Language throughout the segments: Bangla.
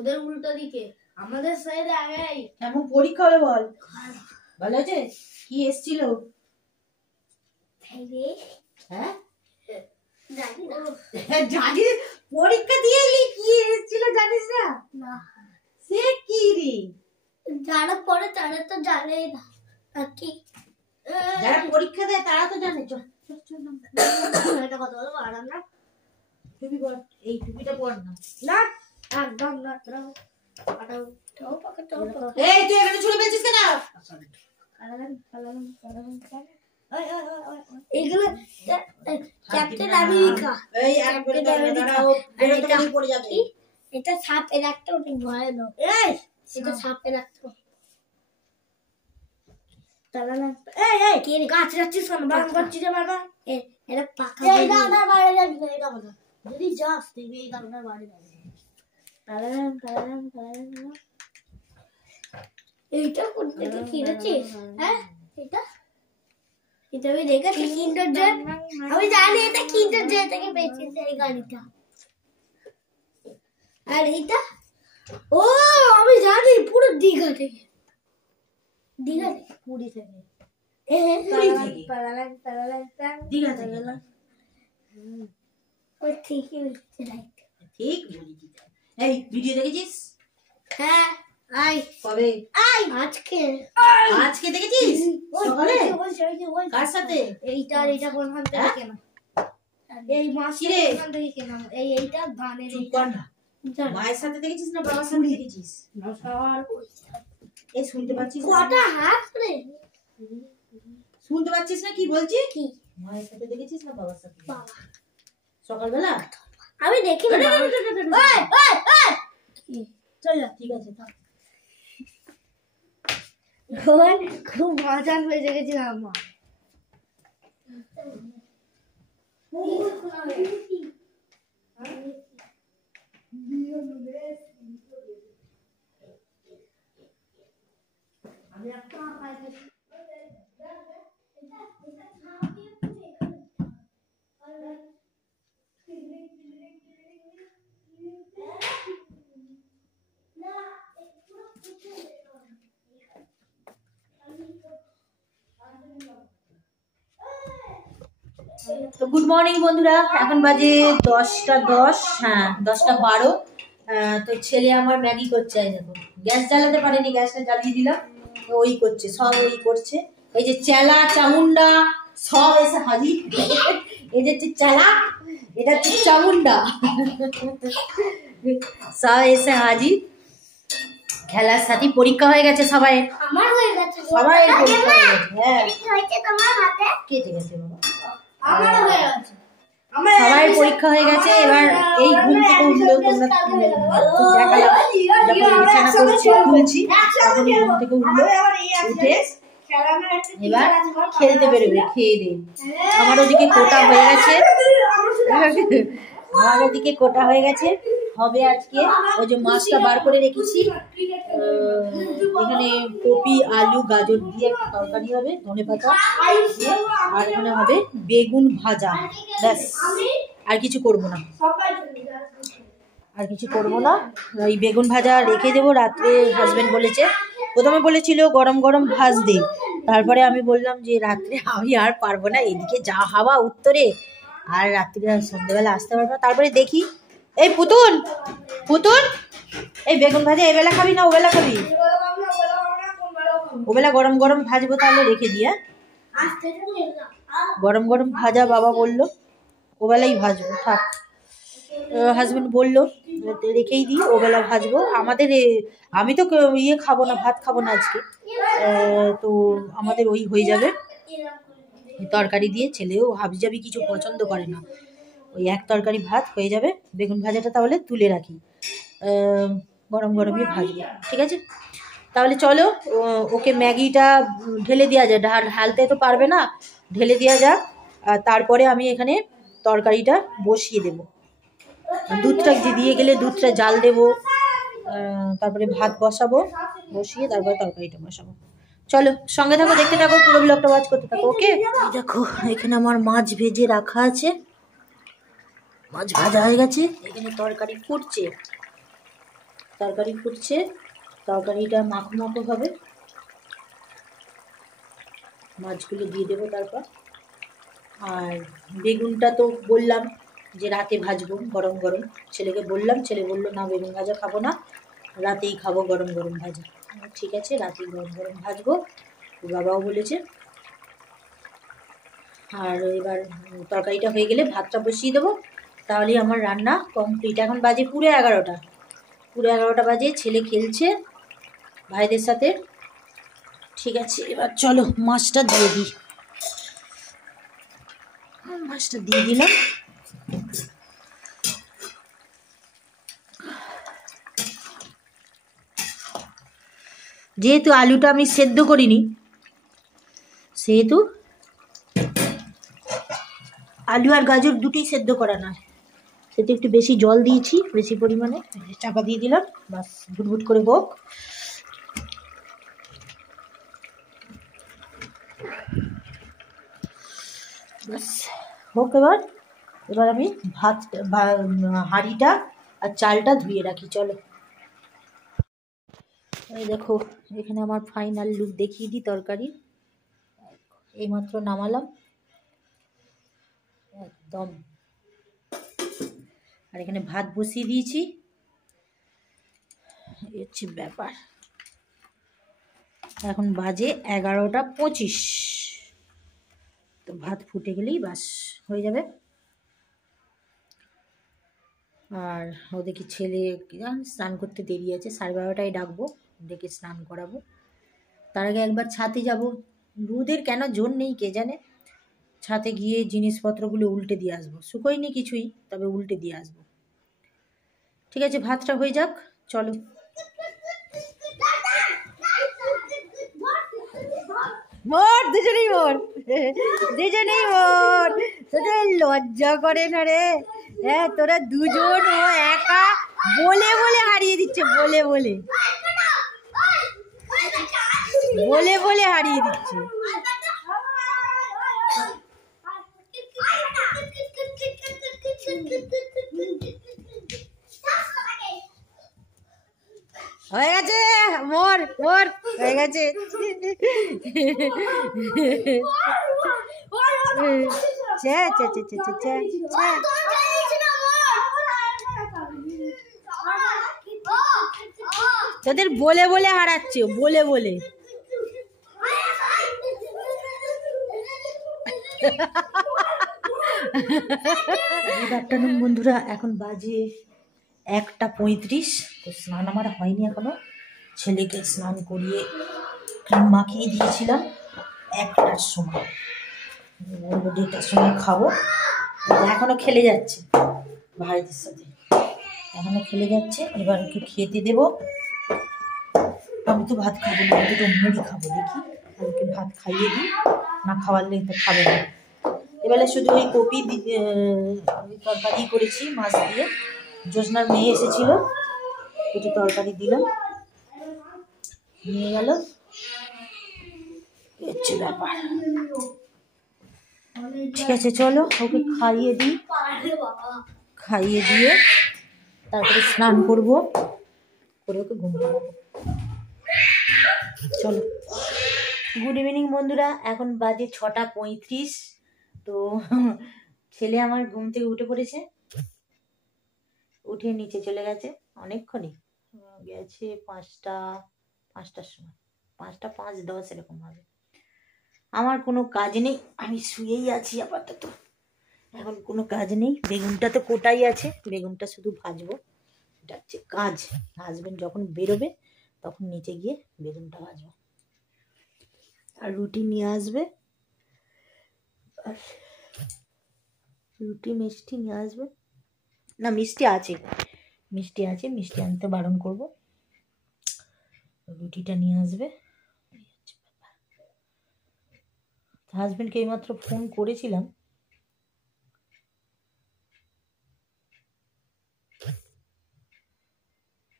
তোদের উল্টো দিকে আমাদের সাইডে আগেই কেমন পরীক্ষা হবে বল? ভালো আছে? কি এসেছিল? হ্যাঁ জানি, পরীক্ষা দিয়ে এলি কি এসেছিল জানিস না? না সে কি রে, যারা পড়ে তারা তো জানেই না কি, যারা পরীক্ষা দেয় তারা তো জানে। চল এটা কথা বলবো আর আমরা টুপি পর, এই টুপিটা পর না। না একদম না তোরা পাঠাও তো পাকা তো এই তুই এখানে ছুরি বেঁচেছিস কেন? এগুলো ক্যাপ্টেন আমেরিকা, এই একবারে দাঁড়াও, বেরোতে গেলে পড়ে যাবে। এটা সাপের একটা অনেক ভয়ানক। এই এটা সাপের একটা কে গাছ যাচ্ছিস কেন? বারণ করছিস যে বারবার। এটা পাকা, এই গাছটার বাইরে যাবি না, এটা কথা। যদি যাস তুই এই গাছটার বাইরে যাবি। এইটা কোন থেকে কিনেছিস? হ্যাঁ এটা এটা আমি দেখেছি কিন্ডার জয়, আমি জানি এটা কিন্ডার জয় থেকে পেয়েছিস এই গাড়িটা। আর এইটা ও আমি জানি পুরো দীঘা থেকে, দীঘা থেকে পুরী থেকে, দীঘা থেকে ওই ঠিকই বলছে, রাইট ঠিক বলেছিস। এই ভিডিও দেখেছিস? হ্যাঁ আই কবে? আই আজকে আজকে দেখেছিস? সকালে? কার সাথে? এইটা এইটা কোনখান থেকে কেনা? এই মাসিরে কোনখান থেকে কেনা? এইটা ধানের এইটা মায়ের সাথে দেখেছিস না বাবার সাথে দেখেছিস? এই শুনতে পাচ্ছিস? কটা হাত রে, শুনতে পাচ্ছিস না কি বলছি? কি মায়ের সাথে দেখেছিস না বাবার সাথে? বাবা সকালবেলা আমি দেখি না। চল যা, ঠিক আছে থাক। খুব মজান হয়ে গেছে আমার। তো গুড মর্নিং বন্ধুরা, এখন বাজে 10:10, হ্যাঁ 10:12। তো ছেলে আমার ম্যাগি করছে। এই দেখো গ্যাস জ্বালাতে পারেনি, গ্যাসটা জ্বালিয়ে দিলাম, তো ওই করছে, সব ওই করছে। এই যে চেলা চামুন্ডা সব এসে হাজির। এই যে চেলা, এটা হচ্ছে চামুন্ডা, সব এসে হাজির। খেলার সাথে পরীক্ষা হয়ে গেছে সবাই, আমার হয়ে গেছে, সবাই পরীক্ষা হয়ে গেছে। হ্যাঁ হয়েছে তোমার হাতে, কেটে গেছে বাবা, আমার হয়ে গেছে। সবাই পরীক্ষা হয়ে গেছে। এবার এই ঘুম থেকে উঠলো, তোমরা দেখালাম যখন বিছানা করছি তুলছি, তখন এই ঘুম থেকে উঠলো, উঠে এবার খেলতে বেরোবে খেয়ে দিয়ে। আমার ওদিকে কোটা হয়ে গেছে, আমার ওদিকে কোটা হয়ে গেছে, হবে আজকে। ওই যে মাছটা বার করে রেখেছি, এখানে কপি আলু গাজর দিয়ে একটা তরকারি হবে, ধনেপাতা দিয়ে, আর এখানে হবে বেগুন ভাজা, ব্যাস আর কিছু করব না, আর কিছু করব না। ওই বেগুন ভাজা রেখে দেবো, রাত্রে হাজবেন্ড বলেছে, প্রথমে বলেছিল গরম গরম ভাজ দে, তারপরে আমি বললাম যে রাত্রে আমি আর পারবো না, এদিকে যা হাওয়া উত্তরে, আর রাত্রে সন্ধ্যেবেলা আসতে পারবো না। তারপরে দেখি, এই পুতুল পুতুল, এই বেগুন ভাজা এবেলা খাবি না ওবেলা খাবি? ওবেলা গরম গরম ভাজবো, তাহলে রেখে দিয়ে, গরম গরম ভাজা বাবা বললো, ওবেলাই ভাজবো, থাক। হাজবেন্ড বললো রেখেই দিই, ওবেলা ভাজবো। আমাদের আমি তো ইয়ে খাবো না, ভাত খাবো না আজকে, তো আমাদের ওই হয়ে যাবে তরকারি দিয়ে। ছেলেও হাবিজাবি কিছু পছন্দ করে না, ওই এক তরকারি ভাত হয়ে যাবে। বেগুন ভাজাটা তাহলে তুলে রাখি, গরম গরমই ভাজবো, ঠিক আছে? তাহলে চলো ওকে ম্যাগিটা ঢেলে দেওয়া যায়, ঢালতে তো পারবে না, ঢেলে দেওয়া যাক। তারপরে আমি এখানে তরকারিটা বসিয়ে দেব, দুধটা দিয়ে গেলে দুধটা জাল দেবো, তারপরে ভাত বসাবো, বসিয়ে তারপরে তরকারিটা বসাবো। চলো সঙ্গে থাকো, দেখতে থাকো, পুরো ব্লগটা ওয়াচ করতে থাকো, ওকে? দেখো এখানে আমার মাছ ভেজে রাখা আছে, মাছ ভাজা হয়ে গেছে, এখানে তরকারি ফুটছে, তরকারি ফুটছে, তরকারিটা মাখো মাখো হবে, মাছগুলো দিয়ে দেবো তারপর। আর বেগুনটা তো বললাম যে রাতে ভাজবো গরম গরম, ছেলেকে বললাম, ছেলে বললো না বেগুন ভাজা খাবো না, রাতেই খাবো গরম গরম ভাজা। ঠিক আছে, রাতেই গরম গরম ভাজবো, বাবাও বলেছে। আর এবার তরকারিটা হয়ে গেলে ভাতটা বসিয়ে দেবো, তাহলেই আমার রান্না কমপ্লিট। এখন বাজে পুরো 11টা, পুরো 11টা বাজে, ছেলে খেলছে ভাইদের সাথে। ঠিক আছে, এবার চলো মাছটা দিয়ে দিই। মাছটা দিয়ে দিলাম। যেহেতু আলুটা আমি সেদ্ধ করিনি, সেহেতু আলু আর গাজর দুটোই সেদ্ধ করা নয়, সেটা একটু বেশি জল দিয়েছি, বেশি পরিমাণে চাপা দিয়ে দিলাম, বাস ভুটভুট করে হোক। বাস হোক। এবার আমি ভাত হাঁড়িটা আর চালটা ধুয়ে রাখি। চলো, এই দেখো এখানে আমার ফাইনাল লুক দেখিয়ে দিই। তরকারি এইমাত্র নামালাম একদম। আর এখানে ভাত বসিয়ে দিয়েছি, এই হচ্ছে ব্যাপার। এখন বাজে 11:25, তো ভাত ফুটে গেলেই বাস হয়ে যাবে। আর ওদেরকে ছেলে স্নান করতে দেরি আছে, 12:30টায় ডাকবো, ডেকে স্নান করাবো। তার আগে একবার ছাদে যাব, রোদের কেন জোর নেই কে জানে। ছাদে গিয়ে জিনিসপত্রগুলো উল্টে দিয়ে আসবো, শুকোয়নি কিছুই, তবে উল্টে দিয়ে আসবো। ঠিক আছে, ভাতটা হয়ে যাক, চলো। মোর দুজনেই মোর, দুজনেই মোর, তোদের লজ্জা করে না রে? হ্যাঁ, তোরা দুজন, ও একা বলে বলে হারিয়ে দিচ্ছে, বলে বলে বলে বলে হারিয়ে দিচ্ছে। হয়ে গেছে মোর, মোর হয়ে গেছে। তোদের বলে বলে হারাচ্ছে, বলে বলে। গুড আফটারনুন বন্ধুরা, এখন বাজে 1:35। তো স্নান আমার হয়নি এখনো, ছেলেকে স্নান করিয়ে ক্রিম মাখিয়ে দিয়েছিলাম 1টার সময়, 1:30টার সময় খাবো। এখনো খেলে যাচ্ছে ভাইদের সাথে, এখনো খেলে যাচ্ছে। এবার ওকে খেতে দেবো। আমি তো ভাত খাবো না, আমি তো মুড়ি খাবো। দেখি ওকে ভাত খাইয়ে দিই, না খাওয়ালে তো খাবে না। এবারে শুধু ওই কপি তরকারি করেছি মাছ দিয়ে, জোসনার মেয়ে এসেছিল, একটু তরকারি দিলাম, নিয়ে গেল, হচ্ছে ব্যাপার। ঠিক আছে, চলো ওকে খাইয়ে দিই, খাইয়ে দিয়ে তারপরে স্নান করবো, করে ওকে ঘুম পাড়াবো। চলো। গুড ইভিনিং বন্ধুরা, এখন বাজে 6:35। তো ছেলে আমার ঘুম থেকে উঠে পড়েছে, উঠে নিচে চলে গেছে অনেকক্ষণই, গেছে 5টার সময়, 5:05-10 এরকম হবে। আমার কোনো কাজ নেই, আমি শুয়েই আছি আপাতত, এখন কোনো কাজ নেই। বেগুনটা তো কোটাই আছে, বেগুনটা শুধু ভাজবো, এটা হচ্ছে কাজ। হাজবেন্ড যখন বেরোবে তখন নিচে গিয়ে বেগুনটা ভাজবো, আর রুটি নিয়ে আসবে, রুটি মিষ্টি নিয়ে আসবে, না মিষ্টি আছে, মিষ্টি আছে, মিষ্টি আনতে বারণ করবো, রুটিটা নিয়ে আসবে। হাজবেন্ডকে এইমাত্র ফোন করেছিলাম,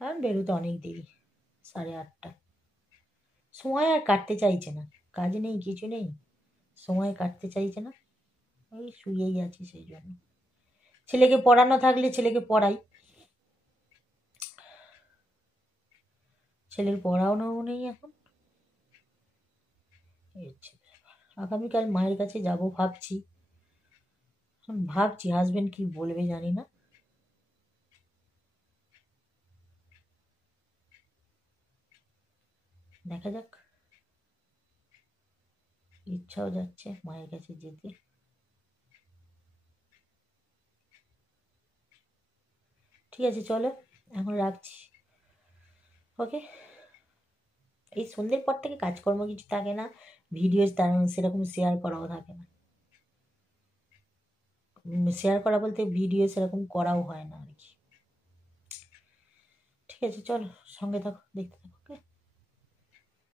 আর বেরোতে অনেক দেরি, 8:30। সময় আর কাটতে চাইছে না, কাজ নেই কিছু নেই, সময় কাটতে চাইছে না, ওই শুয়েই আছি। সেই জন্য ছেলেকে পড়ানো থাকলে ছেলেকে পড়াই, ছেলের পড়ানোও নেই এখন। এই হচ্ছে ব্যাপার। আগামীকাল মায়ের কাছে যাব ভাবছি, হাজবেন্ড কি বলবে জানি না। দেখা যাক, ইচ্ছাও যাচ্ছে মায়ের কাছে যেতে। ঠিক আছে চলো, এখন রাখছি। ওকে। এই সন্ধ্যের পর থেকে কাজকর্ম কিছু থাকে না, ভিডিও সেরকম শেয়ার করাও থাকে না। শেয়ার করা বলতে ভিডিও সেরকম করাও হয় না আর কি। ঠিক আছে চলো, সঙ্গে থাকো, দেখতে থাকো।